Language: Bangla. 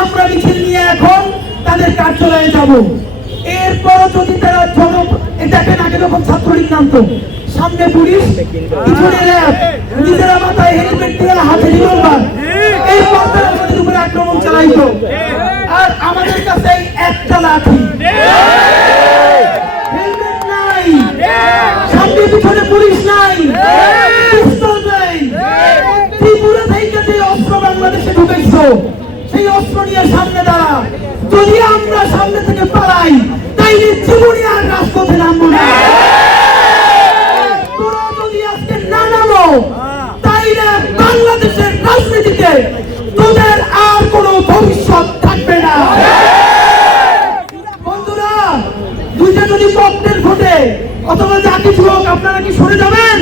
আমরা মিছিল নিয়ে এখন তাদের কার্যালয়ে যাব। এরপর যদি তারা জন দেখেন আগে যখন ছাত্রলীগ নামতো সামনে পুলিশ আমাদের কাছে একটা লাঠি। নাই। সামনে পিছনে পুলিশ নাই। সেই অস্ত্র নিয়ে সামনে দাঁড়া যদি আমরা সামনে থেকে পালাই, তাইলে জীবনে আর রাজপথে নামবো না। তোরা যদি আজকে না নামো, তাইলে বাংলাদেশের অথবা যা কিছু হোক আপনারা কি সরে যাবেন?